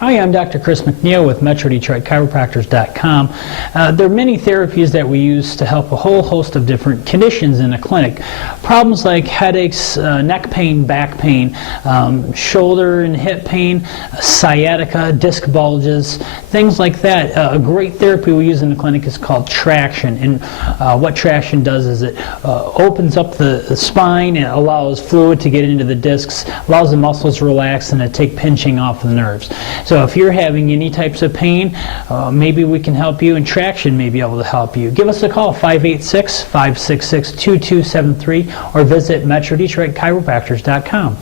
Hi, I'm Dr. Chris McNeil with MetroDetroitChiropractors.com. There are many therapies that we use to help a whole host of different conditions in the clinic. Problems like headaches, neck pain, back pain, shoulder and hip pain, sciatica, disc bulges, things like that. A great therapy we use in the clinic is called traction. And what traction does is it opens up the spine and allows fluid to get into the discs, allows the muscles to relax, and to take pinching off the nerves. So if you're having any types of pain, maybe we can help you, and traction may be able to help you. Give us a call, 586-566-2273, or visit MetroDetroitChiropractors.com.